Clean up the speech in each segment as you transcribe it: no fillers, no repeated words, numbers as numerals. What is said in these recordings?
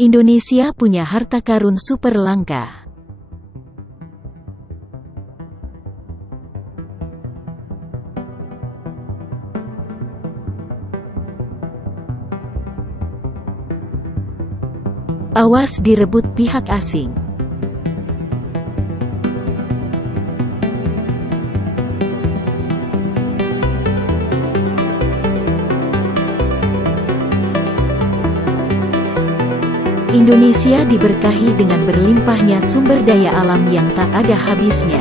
Indonesia punya harta karun super langka. Awas direbut pihak asing. Indonesia diberkahi dengan berlimpahnya sumber daya alam yang tak ada habisnya.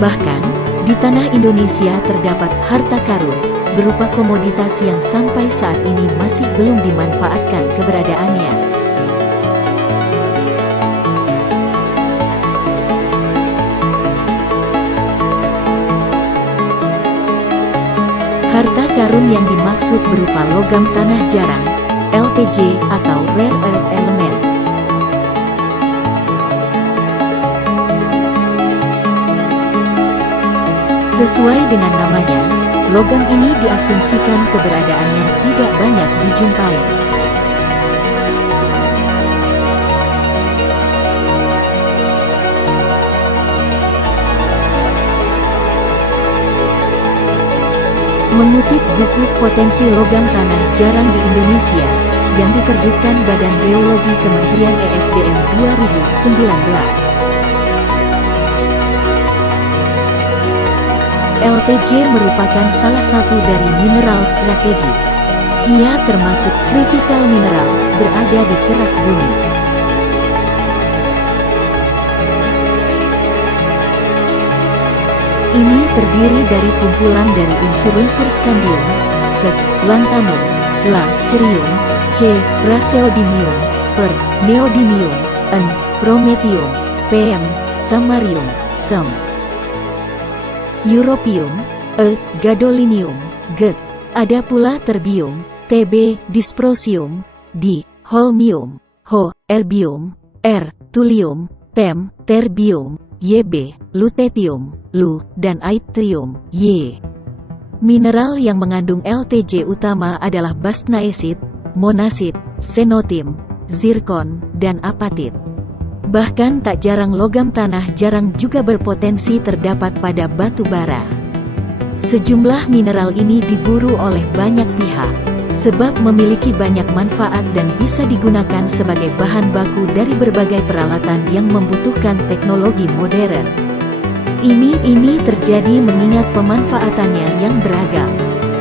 Bahkan, di tanah Indonesia terdapat harta karun, berupa komoditas yang sampai saat ini masih belum dimanfaatkan keberadaannya. Harta karun yang dimaksud berupa logam tanah jarang, LTJ atau Rare Earth Element. Sesuai dengan namanya, logam ini diasumsikan keberadaannya tidak banyak dijumpai. Mengutip buku Potensi Logam Tanah Jarang di Indonesia, yang diterbitkan Badan Geologi Kementerian ESDM 2019. LTJ merupakan salah satu dari mineral strategis. Ia termasuk kritikal mineral, berada di kerak bumi. Ini terdiri dari kumpulan dari unsur-unsur skandium, Se, lantanum, La, cerium, C, praseodymium, Per, neodymium, N, prometium, Pm, samarium, Sem, europium, E, gadolinium, G. Ada pula terbium, Tb, dysprosium, D, holmium, Ho, erbium, R, thulium, Tem, terbium, Yb, lutetium, Lu, dan yttrium, Y. Mineral yang mengandung LTJ utama adalah bastnaesit, monasit, xenotim, zirkon, dan apatit. Bahkan tak jarang logam tanah jarang juga berpotensi terdapat pada batu bara. Sejumlah mineral ini diburu oleh banyak pihak, sebab memiliki banyak manfaat dan bisa digunakan sebagai bahan baku dari berbagai peralatan yang membutuhkan teknologi modern. Ini terjadi mengingat pemanfaatannya yang beragam.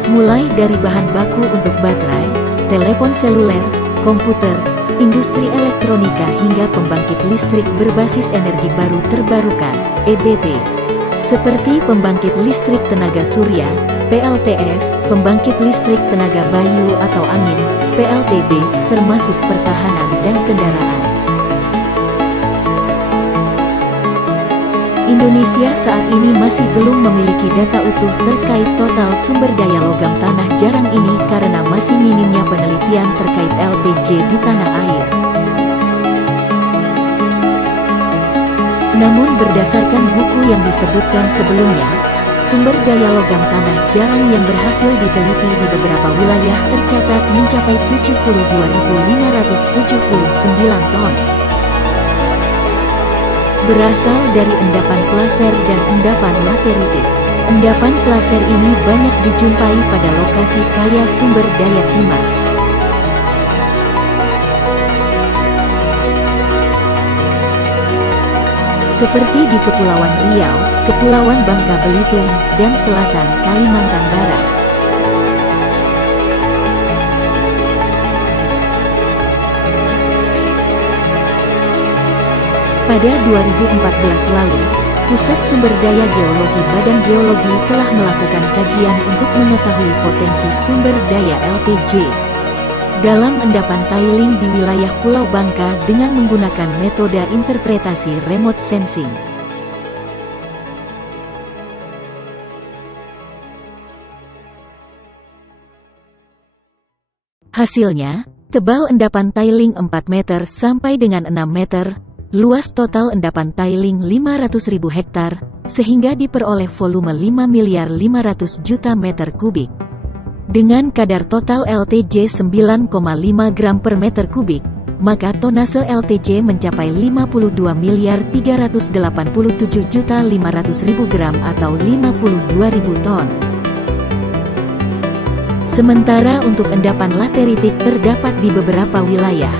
Mulai dari bahan baku untuk baterai, telepon seluler, komputer, industri elektronika hingga pembangkit listrik berbasis energi baru terbarukan, EBT. Seperti pembangkit listrik tenaga surya, PLTS, pembangkit listrik tenaga bayu atau angin, PLTB, termasuk pertahanan dan kendaraan. Indonesia saat ini masih belum memiliki data utuh terkait total sumber daya logam tanah jarang ini karena masih minimnya penelitian terkait LTJ di tanah air. Namun berdasarkan buku yang disebutkan sebelumnya, sumber daya logam tanah jarang yang berhasil diteliti di beberapa wilayah tercatat mencapai 72.579 ton. Berasal dari endapan plaser dan endapan lateritit. Endapan plaser ini banyak dijumpai pada lokasi kaya sumber daya timah. Seperti di Kepulauan Riau, Kepulauan Bangka Belitung, dan Selatan Kalimantan Barat. Pada 2014 lalu, Pusat Sumber Daya Geologi Badan Geologi telah melakukan kajian untuk mengetahui potensi sumber daya LTJ dalam endapan tiling di wilayah Pulau Bangka dengan menggunakan metode interpretasi remote sensing. Hasilnya, tebal endapan tiling 4 meter sampai dengan 6 meter, Luas total endapan tiling 500.000 hektar, sehingga diperoleh volume 5 miliar 500 juta meter kubik. Dengan kadar total LTJ 9,5 gram per meter kubik, maka tonase LTJ mencapai 52 miliar 387 juta 500.000 gram atau 52.000 ton. Sementara untuk endapan lateritik terdapat di beberapa wilayah,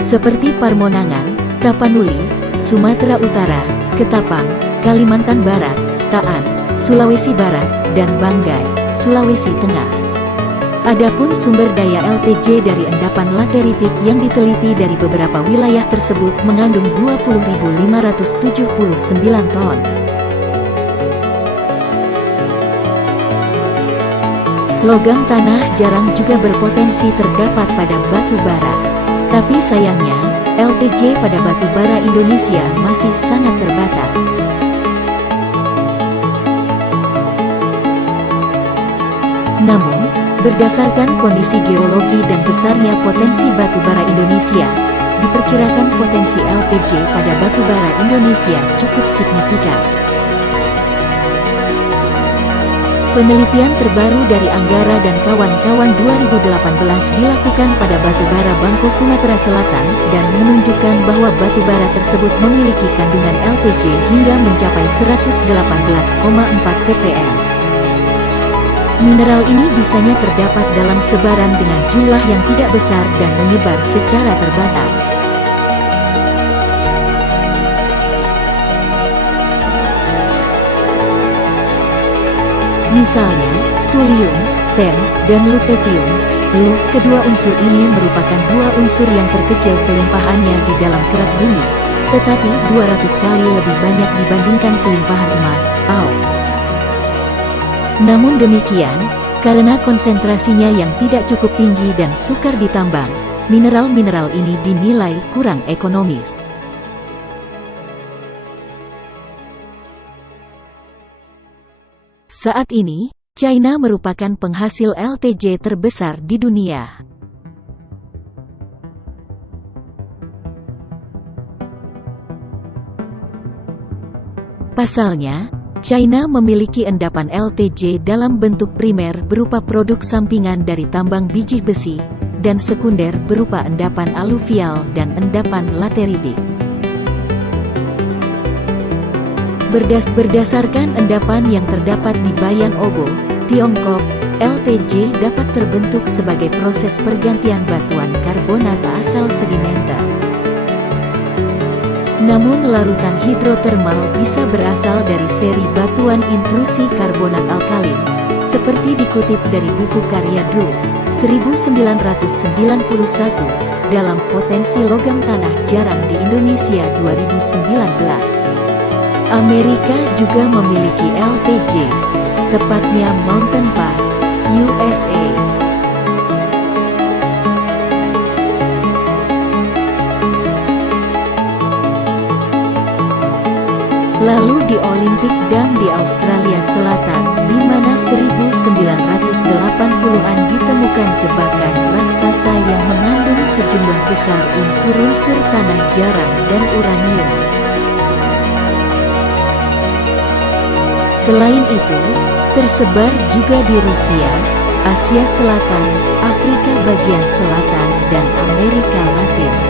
seperti Parmonangan, Tapanuli, Sumatera Utara, Ketapang, Kalimantan Barat, Taan, Sulawesi Barat, dan Banggai, Sulawesi Tengah. Adapun sumber daya LTJ dari endapan lateritik yang diteliti dari beberapa wilayah tersebut mengandung 20.579 ton. Logam tanah jarang juga berpotensi terdapat pada batu bara. Tapi sayangnya, LTJ pada batu bara Indonesia masih sangat terbatas. Namun, berdasarkan kondisi geologi dan besarnya potensi batu bara Indonesia, diperkirakan potensi LTJ pada batu bara Indonesia cukup signifikan. Penelitian terbaru dari Anggara dan kawan-kawan 2018 dilakukan pada batu bara Bangko Sumatera Selatan dan menunjukkan bahwa batu bara tersebut memiliki kandungan LTJ hingga mencapai 118,4 ppm. Mineral ini bisanya terdapat dalam sebaran dengan jumlah yang tidak besar dan menyebar secara terbatas. Misalnya, thulium, tem, dan lutetium. Kedua unsur ini merupakan dua unsur yang terkecil kelimpahannya di dalam kerak bumi, tetapi 200 kali lebih banyak dibandingkan kelimpahan emas, Au. Namun demikian, karena konsentrasinya yang tidak cukup tinggi dan sukar ditambang, mineral-mineral ini dinilai kurang ekonomis. Saat ini, China merupakan penghasil LTJ terbesar di dunia. Pasalnya, China memiliki endapan LTJ dalam bentuk primer berupa produk sampingan dari tambang biji besi, dan sekunder berupa endapan aluvial dan endapan lateritik. Berdasarkan endapan yang terdapat di Bayan Obo, Tiongkok, LTJ dapat terbentuk sebagai proses pergantian batuan karbonata asal sedimenter. Namun larutan hidrotermal bisa berasal dari seri batuan intrusi karbonat alkalin, seperti dikutip dari buku karya Drew, 1991, dalam Potensi Logam Tanah Jarang di Indonesia 2019. Amerika juga memiliki LTJ, tepatnya Mountain Pass, USA. Lalu di Olympic Dam di Australia Selatan, di mana 1980-an ditemukan jebakan raksasa yang mengandung sejumlah besar unsur-unsur tanah jarang dan uranium. Selain itu, tersebar juga di Rusia, Asia Selatan, Afrika bagian selatan, dan Amerika Latin.